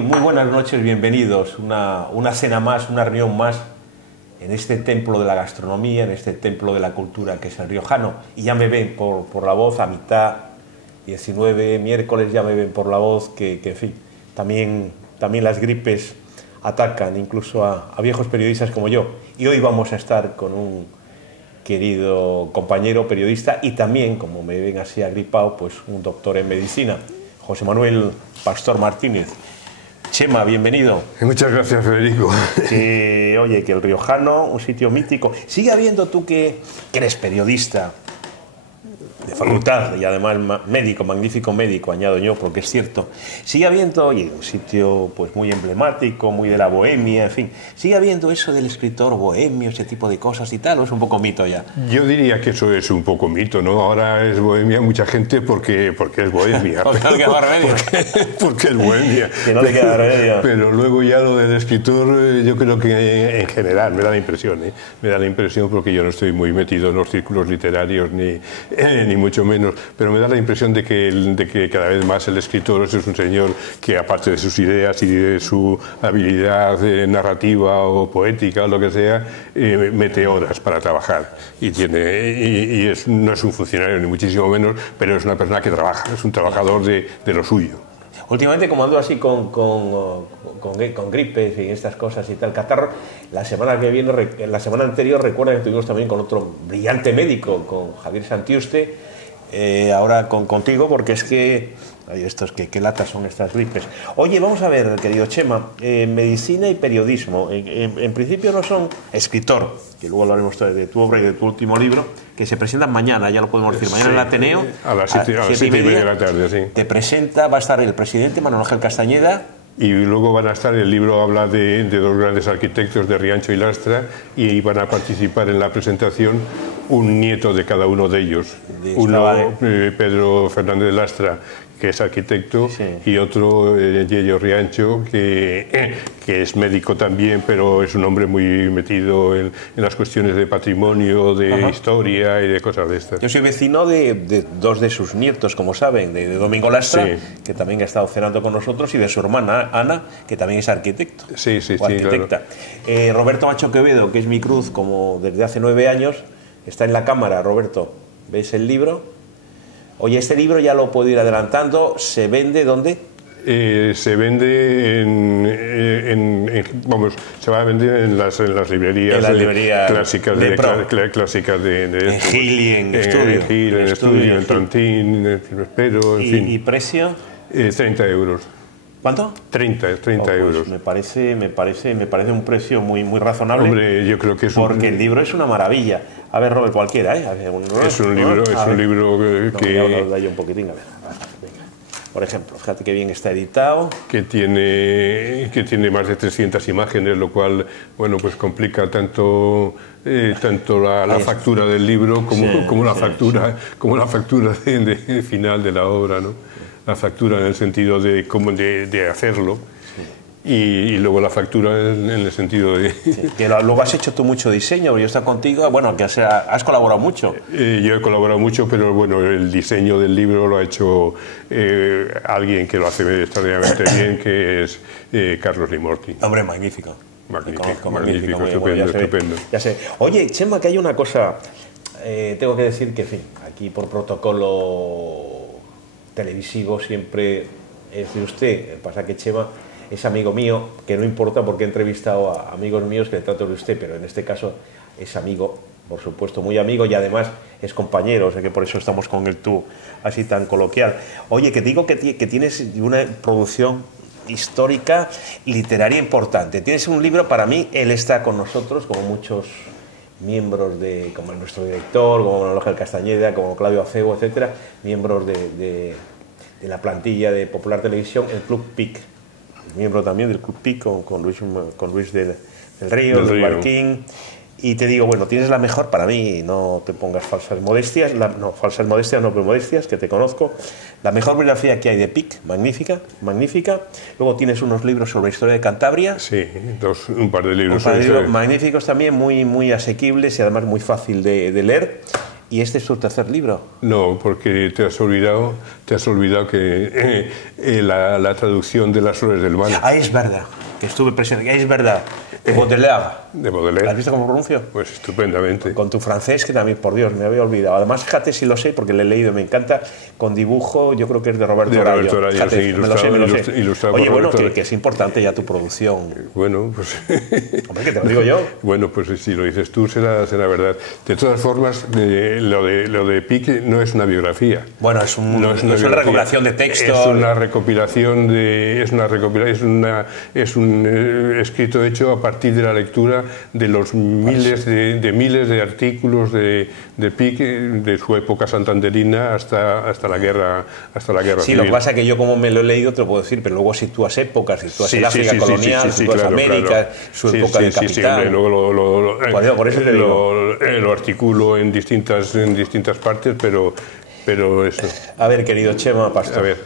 muy buenas noches, bienvenidos. Una cena más, una reunión más en este templo de la gastronomía, en este templo de la cultura que es el riojano. Y ya me ven por la voz a mitad, 19 miércoles, ya me ven por la voz que en fin, también las gripes atacan incluso a viejos periodistas como yo. Y hoy vamos a estar con un querido compañero periodista y también, como me ven así agripado, pues un doctor en medicina, José Manuel Pastor Martínez. Chema, bienvenido. Muchas gracias, Federico. Oye, que el riojano, un sitio mítico. Sigue habiendo, tú que eres periodista de facultad y además médico, magnífico médico, añado yo, porque es cierto, sigue habiendo, oye, un sitio pues muy emblemático, muy de la bohemia, en fin, sigue habiendo eso del escritor bohemio, ese tipo de cosas y tal, o es un poco mito ya. Yo diría que eso es un poco mito, ¿no? Ahora es bohemia mucha gente porque es bohemia. Porque no le queda remedio. Porque es bohemia. Que no le queda remedio. Pero luego ya lo del escritor, yo creo que en general me da la impresión, me da la impresión, porque yo no estoy muy metido en los círculos literarios ni mucho menos, pero me da la impresión de que cada vez más el escritor es un señor que, aparte de sus ideas y de su habilidad narrativa o poética o lo que sea, mete horas para trabajar y no es un funcionario ni muchísimo menos, pero es una persona que trabaja, es un trabajador de lo suyo. Últimamente, como ando así con gripes y estas cosas y tal, catarro, la semana anterior recuerda que estuvimos también con otro brillante médico, con Javier Santiuste, ahora contigo, porque es que ay, qué latas son estas gripes. Oye, vamos a ver, querido Chema, medicina y periodismo, en principio no son escritor, que luego hablaremos de tu obra y de tu último libro, que se presentan mañana, ya lo podemos decir, mañana en el Ateneo, a las 7:30 de la tarde, sí. Te presenta, va a estar el presidente Manuel Ángel Castañeda. Y luego van a estar, el libro habla de dos grandes arquitectos, de Riancho y Lastra, y van a participar en la presentación un nieto de cada uno de ellos. Uno, Pedro Fernández de Lastra, que es arquitecto, sí. Y otro, Yello Riancho, que es médico también, pero es un hombre muy metido en las cuestiones de patrimonio, de historia y de cosas de estas. Yo soy vecino de dos de sus nietos, como saben, de Domingo Lastra, sí, que también ha estado cenando con nosotros, y de su hermana Ana, que también es arquitecto. Sí, arquitecta. Claro. Roberto Macho Quevedo, que es mi cruz como desde hace 9 años, está en la cámara. Roberto, ¿ves el libro? Oye, este libro ya lo puedo ir adelantando. ¿Se vende dónde? Se vende se va a vender en las librerías, clásicas en Gil y en Estudio, en Trantín, espero, en fin. ¿Y precio? 30 euros. ¿Cuánto? 30 euros. Me parece un precio muy razonable. Hombre, yo creo que es porque el libro es una maravilla. A ver, Robert, cualquiera, ¿eh? Es un libro que... No, un poquitín, a ver. Venga. Por ejemplo, fíjate qué bien está editado. Que tiene más de 300 imágenes, lo cual, bueno, pues complica tanto la factura del libro como la factura de final de la obra, ¿no? La factura en el sentido de hacerlo. Y luego la factura en el sentido de... Sí, que luego has hecho tú mucho diseño, yo estoy contigo, bueno, que has colaborado mucho. Yo he colaborado mucho, pero bueno, el diseño del libro lo ha hecho alguien que lo hace extraordinariamente bien, que es Carlos Limorti. Hombre, magnífico. Magnífico, estupendo. Ya sé. Oye, Chema, que hay una cosa, tengo que decir que, en fin, aquí por protocolo televisivo siempre es de usted, pasa que Chema es amigo mío, que no importa porque he entrevistado a amigos míos que le trato de usted, pero en este caso es amigo, por supuesto, muy amigo, y además es compañero, o sea que por eso estamos con el tú así tan coloquial. Oye, que digo que tienes una producción histórica, literaria importante. Tienes un libro, para mí, él está con nosotros, como muchos miembros como nuestro director, como Manuel Ángel Castañeda, como Claudio Acebo, etcétera, miembros de la plantilla de Popular Televisión, el Club PIC. Miembro también del Club PIC con Luis del Río, del Barquín. Y te digo, bueno, tienes la mejor, para mí, no te pongas falsas modestias, pero modestias, que te conozco, la mejor biografía que hay de PIC, magnífica. Luego tienes unos libros sobre la historia de Cantabria. Sí, un par de libros magníficos también, muy asequibles y además muy fácil de leer. ¿Y este es tu tercer libro? No, porque te has olvidado que la traducción de Las Flores del Mal. Ah, es verdad, que estuve presente, es verdad, de Baudelaire. De Baudelaire. ¿Has visto cómo pronuncio? Pues estupendamente. Con tu francés, que también, por Dios, me había olvidado. Además, fíjate si lo sé, porque lo he leído, me encanta, con dibujo, yo creo que es de Roberto Rayo. Roberto Rayo, fíjate, sí, me lo sé. ilustrado Oye, por bueno, Roberto que es importante ya tu producción. Bueno, pues... Hombre, que te lo digo yo. Bueno, pues si lo dices tú, será verdad. De todas formas, lo de Pique no es una biografía. Bueno, es una recopilación de textos. Es una recopilación es un escrito hecho a partir de la lectura de los miles de artículos de Pique, de su época santanderina hasta la guerra civil. Sí, lo que pasa es que yo, como me lo he leído, te lo puedo decir, pero luego sitúas épocas, sitúas el África colonial, sitúas América, su época de capital. Luego por eso te digo. Lo articulo en distintas partes, pero eso. A ver, querido Chema Pastor, a ver,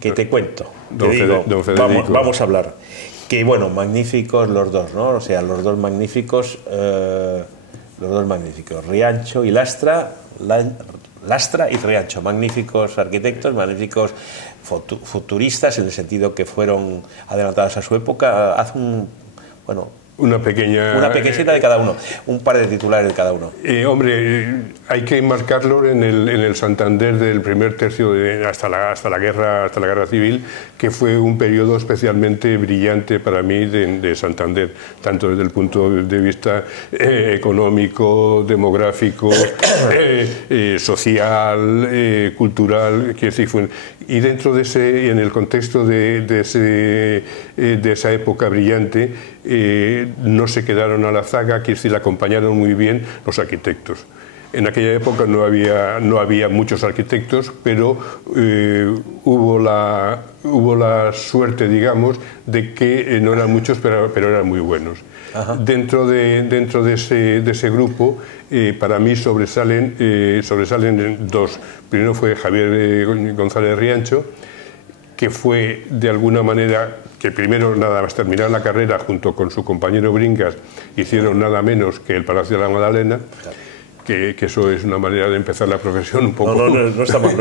que te cuento. Don Federico. Vamos a hablar. Que bueno, magníficos los dos, ¿no? O sea, los dos magníficos, Riancho y Lastra y Riancho, magníficos arquitectos, magníficos futuristas, en el sentido que fueron adelantados a su época. Una pequeñita de cada uno, un par de titulares de cada uno. Hombre, hay que enmarcarlo en el Santander del primer tercio hasta la guerra civil, que fue un periodo especialmente brillante para mí de Santander, tanto desde el punto de vista económico, demográfico, social, cultural, y dentro de en el contexto de esa época brillante, no se quedaron a la zaga, que le acompañaron muy bien los arquitectos. En aquella época no había muchos arquitectos, pero hubo la suerte, digamos, de que no eran muchos, pero eran muy buenos. Dentro de ese grupo, para mí sobresalen dos. Primero fue Javier González Riancho, que fue de alguna manera, que primero nada más terminar la carrera junto con su compañero Bringas hicieron nada menos que el Palacio de la Magdalena, que eso es una manera de empezar la profesión un poco... No está mal.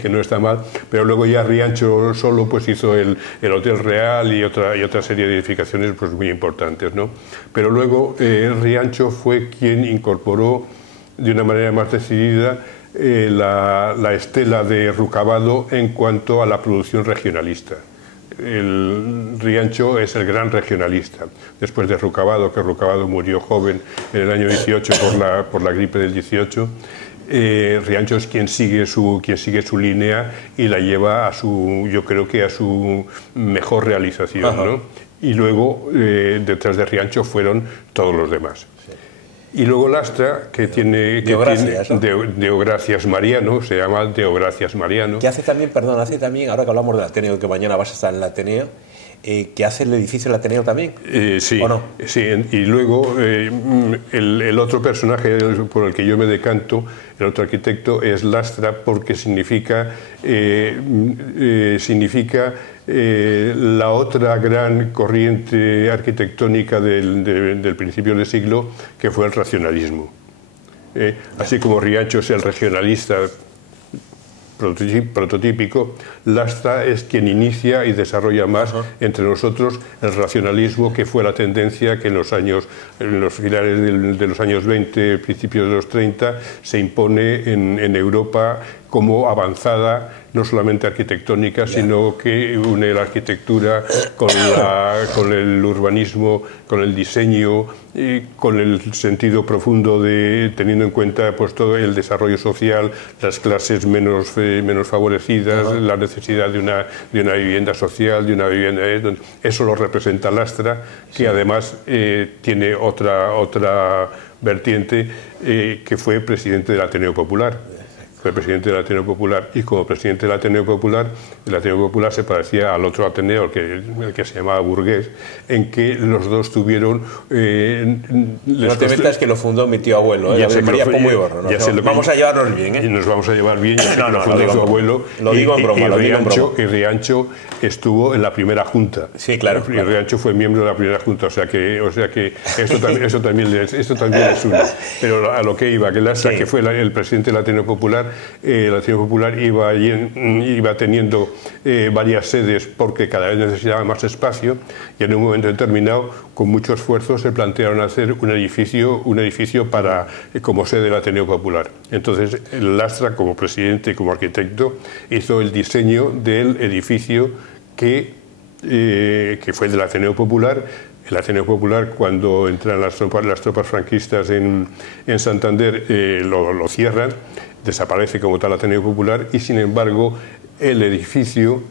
Que no está mal, pero luego ya Riancho solo pues hizo el Hotel Real y otra serie de edificaciones pues muy importantes, ¿no? Pero luego Riancho fue quien incorporó de una manera más decidida la estela de Rucabado en cuanto a la producción regionalista. El Riancho es el gran regionalista. Después de Rucabado, que Rucabado murió joven en el año 18 por la gripe del 18, Riancho es quien sigue su línea y la lleva yo creo que a su mejor realización, ¿no? Y luego detrás de Riancho fueron todos los demás. Y luego Lastra, que tiene Deogracias Mariano, se llama Deogracias Mariano. Que hace también, ahora que hablamos del Ateneo, que mañana vas a estar en el Ateneo, que hace el edificio del Ateneo también. Sí, ¿o no? Sí, y luego el otro personaje por el que yo me decanto, el otro arquitecto, es Lastra, porque significa la otra gran corriente arquitectónica del principio del siglo, que fue el racionalismo. Así como Riancho es el regionalista prototípico, Lastra es quien inicia y desarrolla más entre nosotros el racionalismo, que fue la tendencia que en los finales de los años 20, principios de los 30, se impone en Europa como avanzada, no solamente arquitectónica, sino que une la arquitectura con el urbanismo, con el diseño, y con el sentido profundo de teniendo en cuenta pues todo el desarrollo social, las clases menos favorecidas, la necesidad de una vivienda social, de una vivienda... Eso lo representa Lastra, que además tiene otra vertiente, que fue presidente del Ateneo Popular. fue presidente del Ateneo Popular, y como presidente del Ateneo Popular, el Ateneo Popular se parecía al otro Ateneo, el que se llamaba Burgués, en que los dos tuvieron... no te metas que lo fundó mi tío abuelo, María Pomo y Borro, ¿no? Vamos a llevarnos bien, ¿eh? Y nos vamos a llevar bien, lo fundó su abuelo. Lo digo en broma, y Riancho estuvo en la primera junta. Sí, claro. Y Riancho fue miembro de la primera junta, o sea que esto también es uno. Pero a lo que iba, que Lastra, que fue el presidente del Ateneo Popular, el Ateneo Popular iba teniendo varias sedes porque cada vez necesitaba más espacio, y en un momento determinado, con mucho esfuerzo, se plantearon hacer un edificio para, como sede del Ateneo Popular. Entonces, Lastra, como presidente y como arquitecto, hizo el diseño del edificio que fue del Ateneo Popular. El Ateneo Popular, cuando entran las tropas franquistas en Santander, lo cierran, desaparece como tal Ateneo Popular, y sin embargo el edificio,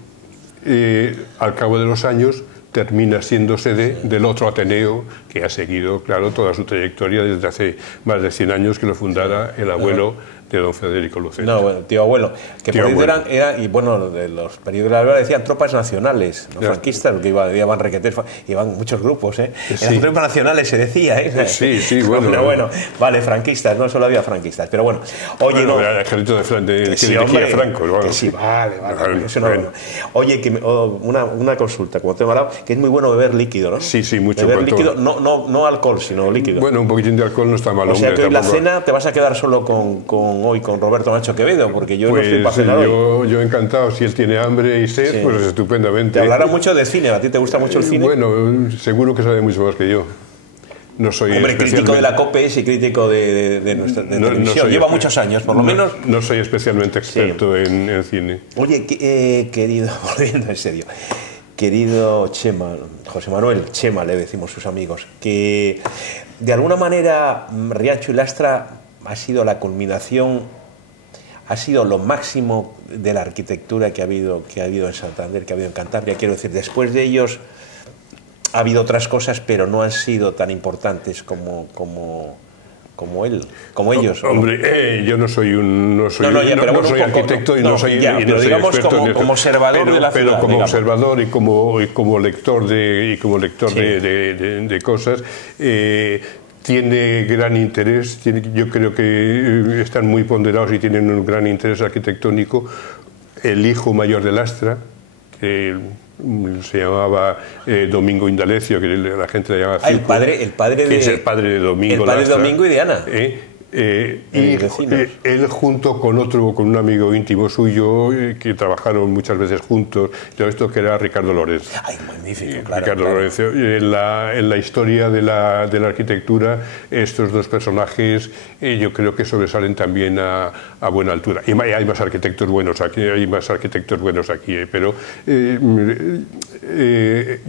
al cabo de los años, termina siendo sede del otro Ateneo que ha seguido, claro, toda su trayectoria desde hace más de 100 años que lo fundara el abuelo de don Federico Lucente. No, bueno, tío abuelo. Que tío por abuelo. Y bueno, de los periódicos de la guerra decían tropas nacionales, no franquistas, porque iban requetes, iban muchos grupos, ¿eh? Sí. En las tropas nacionales se decía, ¿eh? Sí, bueno. Pero bueno, vale, franquistas, no solo había franquistas, pero bueno. Oye, bueno, el ejército de Franco. Bueno, que sí, vale. Eso no, bueno. Oye, una consulta, como te he hablado, que es muy bueno beber líquido, ¿no? Sí, mucho. Beber líquido, no alcohol, sino líquido. Bueno, un poquitín de alcohol no está mal. O sea que hoy la cena te vas a quedar solo con Roberto Nacho Quevedo, porque yo pues no estoy para cenar hoy. Yo encantado, si él tiene hambre y sed, pues estupendamente. Te hablará mucho de cine, ¿a ti te gusta mucho el cine? Bueno, seguro que sabe mucho más que yo. No soy crítico de la COPE y crítico de nuestra televisión. Lleva muchos años, por lo menos. No soy especialmente experto en cine. Oye, querido, volviendo en serio, querido Chema, José Manuel Chema, le decimos sus amigos, que de alguna manera Riancho y Lastra ha sido la culminación, ha sido lo máximo de la arquitectura que ha habido en Santander, que ha habido en Cantabria. Quiero decir, después de ellos ha habido otras cosas, pero no han sido tan importantes como ellos. Hombre, yo no soy arquitecto y no soy experto como observador de la ciudad. Pero como observador y como lector de cosas, tiene gran interés, yo creo que están muy ponderados y tienen un gran interés arquitectónico. El hijo mayor de Lastra, que se llamaba Domingo Indalecio, que la gente le llamaba el padre que es el padre de Domingo Lastra, de Domingo y Diana. Él junto con un amigo íntimo suyo que trabajaron muchas veces juntos, todo esto, que era Ricardo Lorenzo. Ay, magnífico, claro. Ricardo Lorenzo. En la historia de la arquitectura, estos dos personajes yo creo que sobresalen también a buena altura. Y hay más arquitectos buenos aquí, pero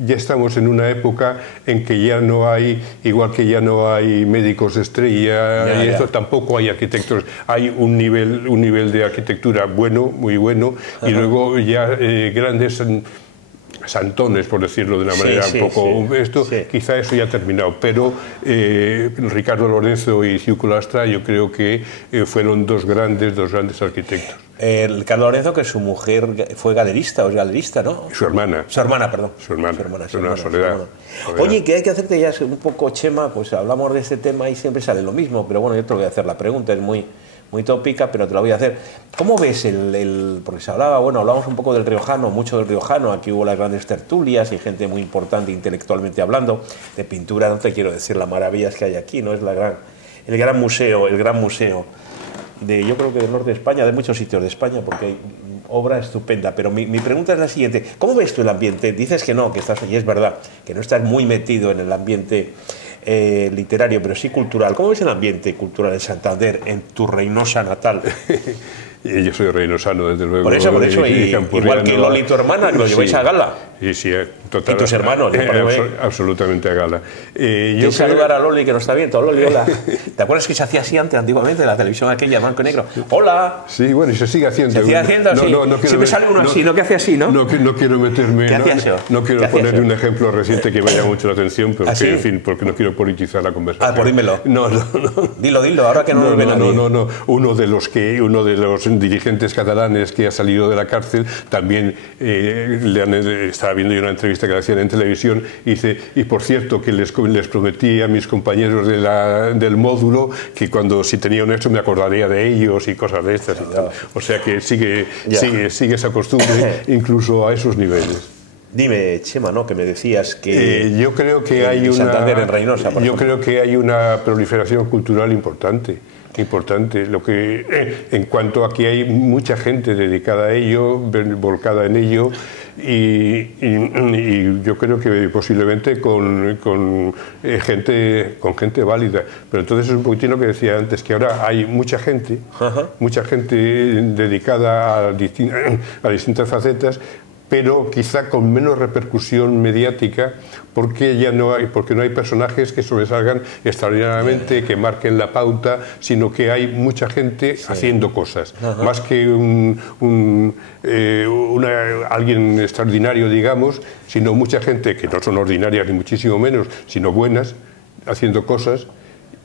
ya estamos en una época en que ya no hay, igual que ya no hay médicos de estrella, esto, tampoco hay arquitectos, hay un nivel de arquitectura bueno, muy bueno, y luego ya grandes santones, por decirlo de una manera quizá eso ya ha terminado, pero Ricardo Lorenzo y Ciuco Lastra yo creo que fueron dos grandes arquitectos. Ricardo Lorenzo, que su mujer fue galerista, o es galerista, ¿no? Su hermana, Soledad. Oye, que hay que hacerte ya un poco, Chema, pues hablamos de este tema y siempre sale lo mismo, pero bueno, yo te voy a hacer la pregunta, es muy tópica, pero te la voy a hacer. ¿Cómo ves porque se hablamos un poco del riojano, mucho del riojano, aquí hubo las grandes tertulias y gente muy importante intelectualmente hablando, de pintura no te quiero decir las maravillas que hay aquí, ¿no? Es el gran museo, yo creo que del norte de España, de muchos sitios de España, porque hay obra estupenda, pero mi pregunta es la siguiente: ¿cómo ves tú el ambiente? Dices que no, que estás, y es verdad, que no estás muy metido en el ambiente literario, pero sí cultural. ¿Cómo ves el ambiente cultural en Santander, en tu Reynosa natal? Yo soy reynosano, desde luego. Por eso, igual que Loli, tu hermana, que lo lleváis a gala. Y sí, total, ¿Y tus hermanos? Absolutamente a gala. Yo saludar a Loli, que no está viendo. Loli, hola. ¿Te acuerdas que se hacía así antes, antiguamente, en la televisión aquella, blanco y negro? ¡Hola! Sí, bueno, y se sigue haciendo. Se sigue haciendo así. Siempre sale uno así, ¿no? Que hace así, ¿no? No quiero meterme... ¿Qué hacías yo? No quiero poner un ejemplo reciente que me llama mucho la atención, pero ¿Ah, sí? en fin, porque no quiero politizar la conversación. Ah, pues dímelo. No. Dilo, ahora que no lo ve nadie. No. Uno de los dirigentes catalanes que ha salido de la cárcel también estaba viendo yo una entrevista que le hacían en televisión y dice, y por cierto que les prometí a mis compañeros del módulo que si tenía un éxito me acordaría de ellos y cosas de estas y tal. O sea que sigue esa costumbre incluso a esos niveles. Dime, Chema, ¿no? Que me decías que... yo creo que hay en Reynosa, yo creo que hay una proliferación cultural importante. Lo que en cuanto a que hay mucha gente dedicada a ello, volcada en ello, y yo creo que posiblemente con gente válida. Pero entonces es un poquitín lo que decía antes, que ahora hay mucha gente dedicada a distintas facetas, pero quizá con menos repercusión mediática, porque no hay personajes que sobresalgan extraordinariamente, que marquen la pauta, sino que hay mucha gente haciendo cosas, más que alguien extraordinario, digamos, sino mucha gente que no son ordinarias ni muchísimo menos, sino buenas, haciendo cosas.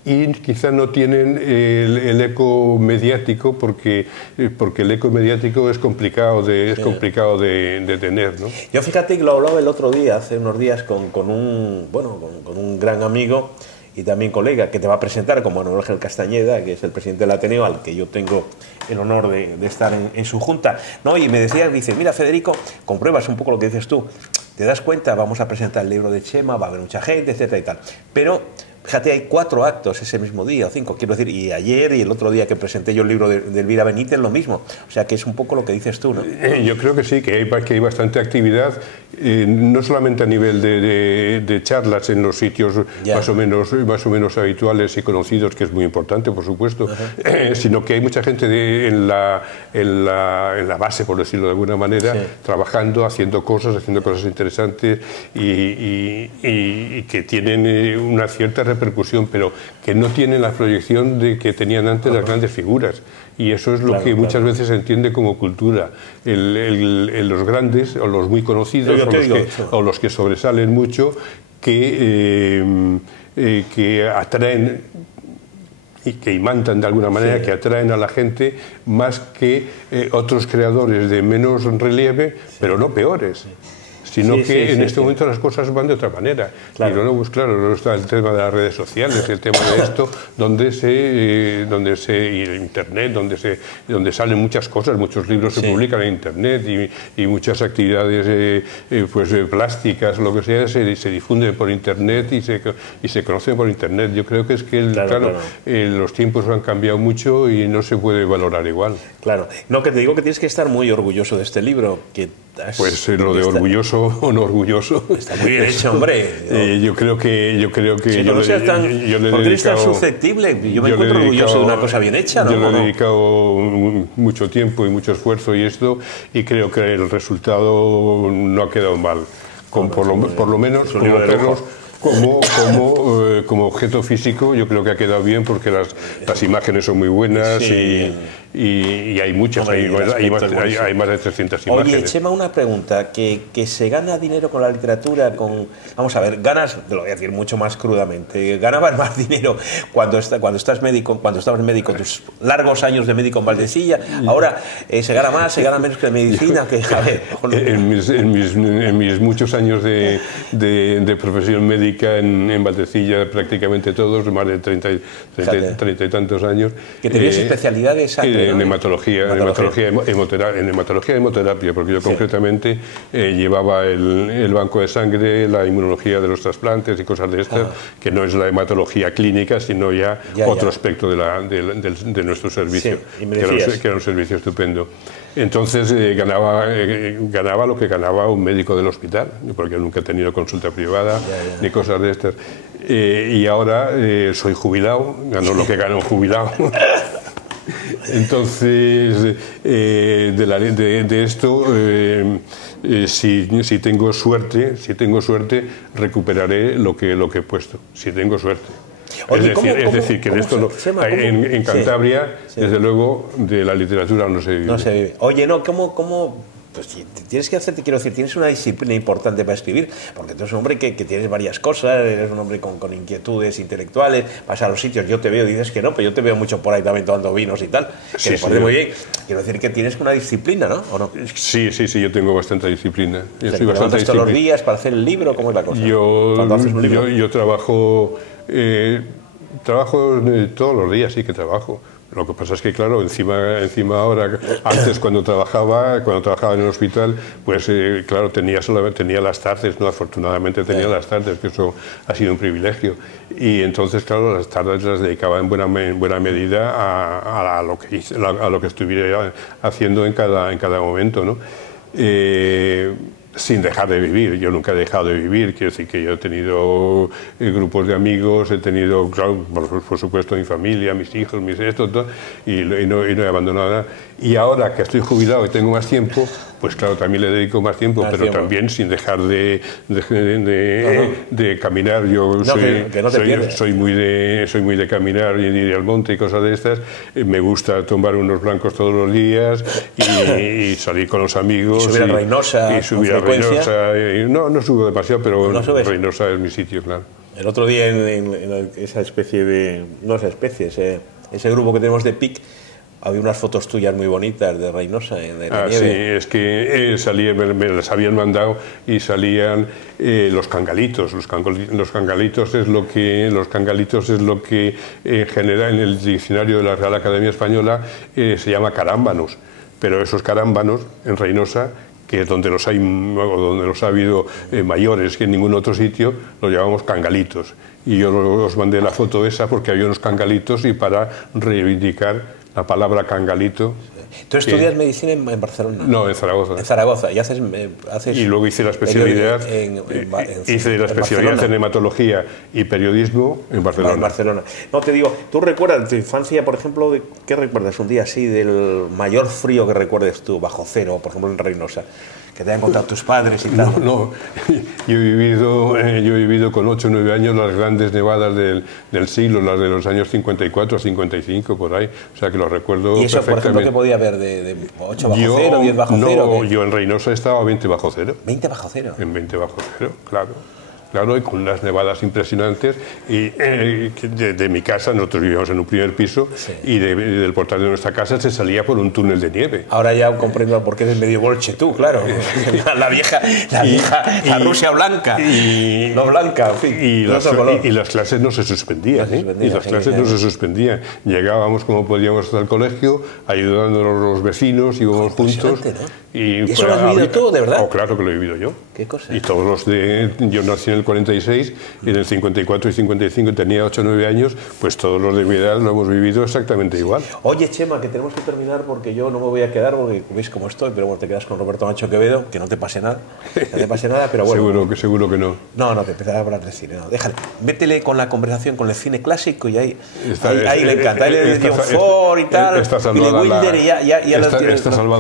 Y quizá no tienen el eco mediático porque el eco mediático es complicado de tener, ¿no? Yo fíjate que lo hablaba el otro día, hace unos días, con un gran amigo y también colega que te va a presentar, como Manuel Ángel Castañeda, que es el presidente del Ateneo, al que yo tengo el honor de estar en su junta, ¿no? Y me dice, mira, Federico, compruebas un poco lo que dices tú, te das cuenta, vamos a presentar el libro de Chema, va a haber mucha gente, etcétera y tal, pero fíjate, hay 4 actos ese mismo día, o 5, quiero decir, y ayer y el otro día que presenté yo el libro de Elvira Benítez, lo mismo. O sea, que es un poco lo que dices tú, ¿no? Yo creo que sí, que hay bastante actividad, no solamente a nivel de charlas en los sitios más o menos habituales y conocidos, que es muy importante, por supuesto, sino que hay mucha gente en la base, por decirlo de alguna manera, trabajando, haciendo cosas interesantes y que tienen una cierta repercusión, pero que no tienen la proyección que tenían antes las grandes figuras. Y eso es lo que muchas veces se entiende como cultura. Los grandes, o los muy conocidos, o los que sobresalen mucho, que atraen y que imantan de alguna manera, que atraen a la gente más que otros creadores de menos relieve, pero no peores. Sino que en este momento las cosas van de otra manera. Y luego, pues claro, está el tema de las redes sociales, el tema de esto, y el Internet, donde salen muchas cosas, muchos libros se publican en Internet y muchas actividades plásticas, lo que sea, se difunden por Internet y se conocen por Internet. Yo creo que es que los tiempos han cambiado mucho y no se puede valorar igual. Claro. No, que te digo que tienes que estar muy orgulloso de este libro, que pues lo de orgulloso o no orgulloso está muy bien hecho, hombre. Yo creo que si yo no seas tan, ¿por qué eres tan susceptible? Yo me encuentro orgulloso de una cosa bien hecha, ¿no? Yo le he dedicado mucho tiempo y mucho esfuerzo y creo que el resultado no ha quedado mal. Por lo menos como perros, como objeto físico, yo creo que ha quedado bien porque las imágenes son muy buenas y hay muchas, hay más de 300 imágenes. Oye, Chema, una pregunta, que se gana dinero con la literatura, vamos a ver, ganas, te lo voy a decir mucho más crudamente, ganabas más dinero cuando estabas médico, tus largos años de médico en Valdecilla, ahora se gana menos que en medicina, que a ver... En mis muchos años de profesión médica en Valdecilla, prácticamente todos, más de 30 y tantos años. Que tenías especialidades en hematología, hemoterapia, porque yo concretamente llevaba el banco de sangre, la inmunología de los trasplantes y cosas de estas, que no es la hematología clínica, sino ya otro aspecto de nuestro servicio, que era un servicio estupendo. Entonces ganaba lo que ganaba un médico del hospital, porque nunca he tenido consulta privada ni cosas de estas. Y ahora soy jubilado, gano lo que gana un jubilado. Entonces, de esto si tengo suerte, recuperaré lo que he puesto, si tengo suerte. Oye, es decir, que de esto en Cantabria, desde luego, de la literatura no se vive. No se vive. Oye, no, pues tienes que hacerte, quiero decir, tienes una disciplina importante para escribir, porque tú eres un hombre que tienes varias cosas, eres un hombre con inquietudes intelectuales, vas a los sitios, yo te veo, dices que no, pero yo te veo mucho por ahí también tomando vinos y tal, que me parece muy bien. Quiero decir que tienes una disciplina, ¿no? ¿O no? Sí, yo tengo bastante disciplina. Yo estoy bastante disciplina. ¿Todos los días para hacer el libro? ¿Cómo es la cosa? Yo trabajo todos los días, sí que trabajo. Lo que pasa es que, claro, encima ahora, antes cuando trabajaba en el hospital, pues claro, tenía las tardes, ¿no? Afortunadamente tenía las tardes, que eso ha sido un privilegio. Y entonces, claro, las tardes las dedicaba en buena medida a lo que estuviera haciendo en cada momento, ¿no? Sin dejar de vivir. Yo nunca he dejado de vivir, quiero decir que yo he tenido grupos de amigos, he tenido, claro, por supuesto, mi familia, mis hijos, todo, y no he abandonado nada. Y ahora que estoy jubilado y tengo más tiempo, pues claro, también le dedico más tiempo, pero también sin dejar de caminar. Yo soy muy de caminar y de ir al monte y cosas de estas. Me gusta tomar unos blancos todos los días y salir con los amigos. Y subir a Reinosa. No subo demasiado, pero Reinosa es mi sitio, claro. El otro día en esa especie de... No esa especie, ese grupo que tenemos de PIC, había unas fotos tuyas muy bonitas de Reinosa, de la nieve. Sí, es que me las habían mandado y salían los cangalitos. Los cangalitos es lo que en general en el diccionario de la Real Academia Española se llama carámbanos. Pero esos carámbanos en Reinosa, que es donde los ha habido mayores que en ningún otro sitio, los llamamos cangalitos. Y yo os mandé la foto esa porque había unos cangalitos y para reivindicar la palabra cangalito. ¿Tú estudias medicina en Barcelona? No, en Zaragoza. En Zaragoza. ¿Y haces y luego hice la especialidad en hematología y periodismo en Barcelona. En Barcelona. No, te digo, ¿tú recuerdas tu infancia, por ejemplo, qué recuerdas un día así del mayor frío que recuerdes tú, bajo cero, por ejemplo, en Reinosa? Que te hayan contado tus padres y tal. No. Yo he vivido con 8 o 9 años las grandes nevadas del siglo, las de los años 54 a 55, por ahí. O sea que lo recuerdo perfectamente. ¿Y eso, por ejemplo, qué podía haber? ¿De 8 bajo cero, 10 bajo cero? No, yo en Reinosa estaba a 20 bajo cero. ¿20 bajo cero? En 20 bajo cero, claro. Claro, y con unas nevadas impresionantes. Y de mi casa, nosotros vivíamos en un primer piso, y del portal de nuestra casa se salía por un túnel de nieve. Ahora ya comprendo por qué eres medio bolche tú, claro. la vieja Rusia blanca. No blanca, en fin. Y las clases no se suspendían. No se suspendían. Llegábamos como podíamos hasta el colegio, ayudándonos los vecinos, íbamos juntos. ¿No? ¿Y eso lo has vivido tú, de verdad? Oh, claro que lo he vivido yo. ¿Qué cosa? Y todos los yo nací en el 46 y en el 54 y 55 tenía 8 o 9 años, pues todos los de mi edad lo hemos vivido exactamente igual. Oye, Chema, que tenemos que terminar porque yo no me voy a quedar, porque veis cómo estoy, pero bueno, te quedas con Roberto Macho Quevedo, que no te pase nada. Pero bueno. Seguro que no. No, te empezaré a hablar de cine. No, déjale. Métele con la conversación con el cine clásico y ahí le encanta. Ahí le dio Ford y tal. Está salvada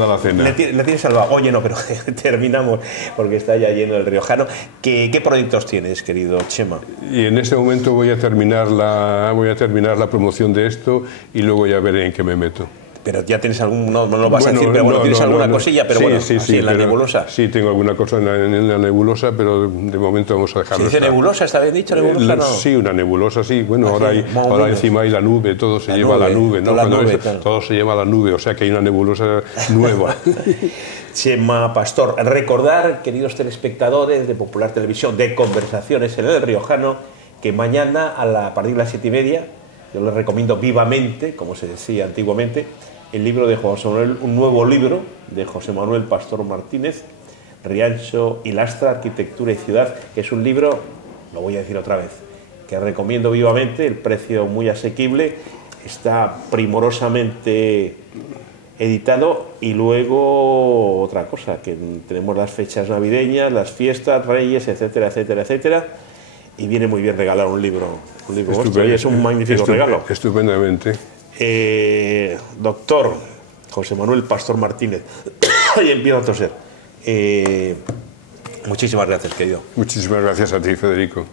la cena. Le tienes salvado. Oye, no, pero terminamos porque está ya lleno el riojano. ¿Qué proyectos tienes, querido Chema? Y en ese momento voy a terminar la promoción de esto y luego ya veré en qué me meto. Pero ya tienes algún, no lo vas a decir, pero bueno, tienes alguna cosilla, pero bueno, así en la nebulosa. Sí, tengo alguna cosa en la nebulosa, pero de momento vamos a dejarlo. ¿Se dice nebulosa? ¿Está bien dicho nebulosa? No. Sí, una nebulosa, sí. Bueno, ahora encima hay la nube, todo se lleva a la nube, ¿no? Todo se lleva a la nube, o sea que hay una nebulosa nueva. Chema Pastor, recordar, queridos telespectadores de Popular Televisión, de Conversaciones en el Riojano, que mañana a partir de las 7:30, yo les recomiendo vivamente, como se decía antiguamente, el libro de José Manuel, un nuevo libro de José Manuel Pastor Martínez, Riancho y Lastra, Arquitectura y Ciudad, que es un libro, lo voy a decir otra vez, que recomiendo vivamente, el precio muy asequible, está primorosamente editado. Y luego otra cosa, que tenemos las fechas navideñas, las fiestas, Reyes, etcétera, etcétera, etcétera, y viene muy bien regalar un libro es un magnífico regalo. Estupendamente. Doctor José Manuel Pastor Martínez, y empiezo a toser. Muchísimas gracias, querido. Muchísimas gracias a ti, Federico.